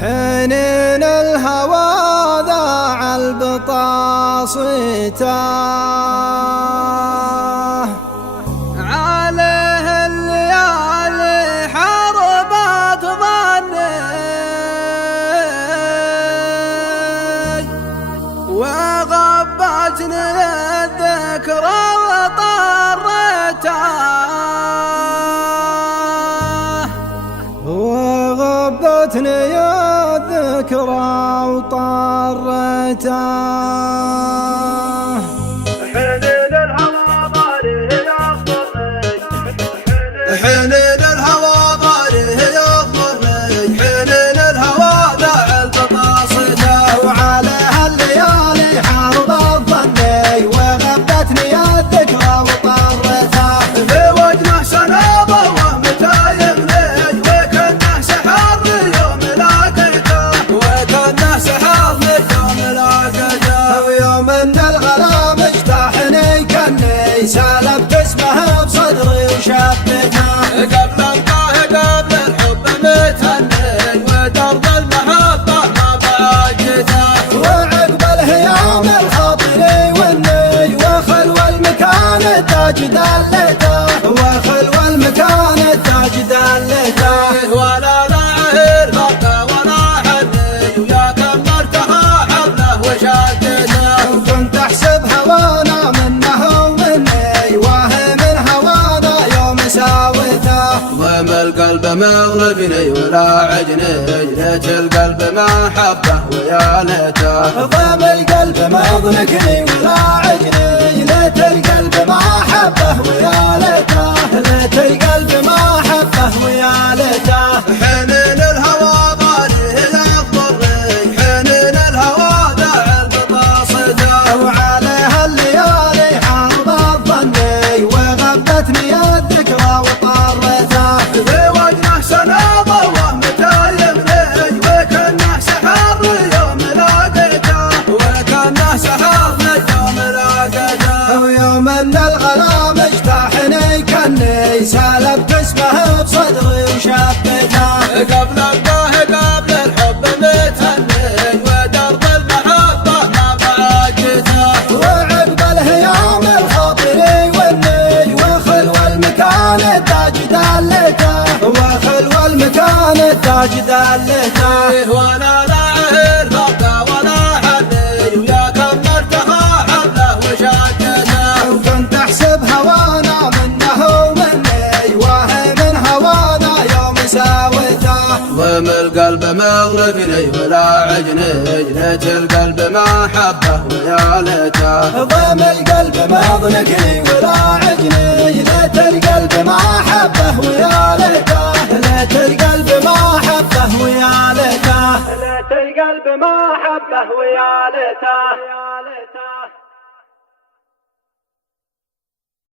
حنين الهوى ذاع البطاصيته عليه الليالي حربت ظني وغبتني الذكرى وغبتني الذكرى وطرته حنين الهوى ضاره يغفرني حنين الهوى ضاره يغفرني حنين الهوى ذاع البطاصيته وعليها الليالي حربت ظني وغبتني الذكرى وطرته في وجنه سنابه ومتى يملي وكنه سحرني يوم لاقيته وكنه سحرني يوم لاقيته ويوم ان الغرام اجتاحني كني سالبت اسمه بصدري وشبته قبل القاه قبل الحب متهني ودرب المحبه ما بعجته وعقب الهيام الخاطري والني وخلوى المكان التاج دلته وخلوى المكان التاج دلته ولا راعي الفرقه ولا حني ويا كمرتها حبله وشدته وكنت احسب هوانا منه ومني وهي من هوانا يوم ساوته ضم القلب مغربني ولا عجني ليت القلب ما حبه ويا ليته ضم القلب مضنكني ولا عجني ليت القلب ما حبه ويا ليته ليت القلب ما حبه ويا ليته حنين الهوى ضاره يغفرني حنين الهوى ذاع البطاصيته وعليها الليالي حربت ظني وغبتني الذكرى وطرته في وجنه سنابه ومتى يملي وكنه سحرني يوم لاقيته وكنه سحرني يوم لاقيته ويوم ان الغرام اجتاحني كني سالبت اسمه بصدري وشبته قبل القاه قبل الحب متهني ودرب المحبه ما بعجته وعقب الهيام الخاطري والني وخلوى المكان التاج دلته وخلوى المكان التاج دلته ولا راعي الفرقه ولا حني ويا كمرتها حبله وشدته وكنت احسب هوانا منه ومني وهي من هوانا يوم ساوته ضم القلب مغربني ولا عجني ليت القلب ما حبه ويا ليته ضم القلب مضنكني ولا عجني ليت القلب ما حبه ويا ليته ليت القلب ما حبه ويا ليته ليت القلب ما حبه ويا ليته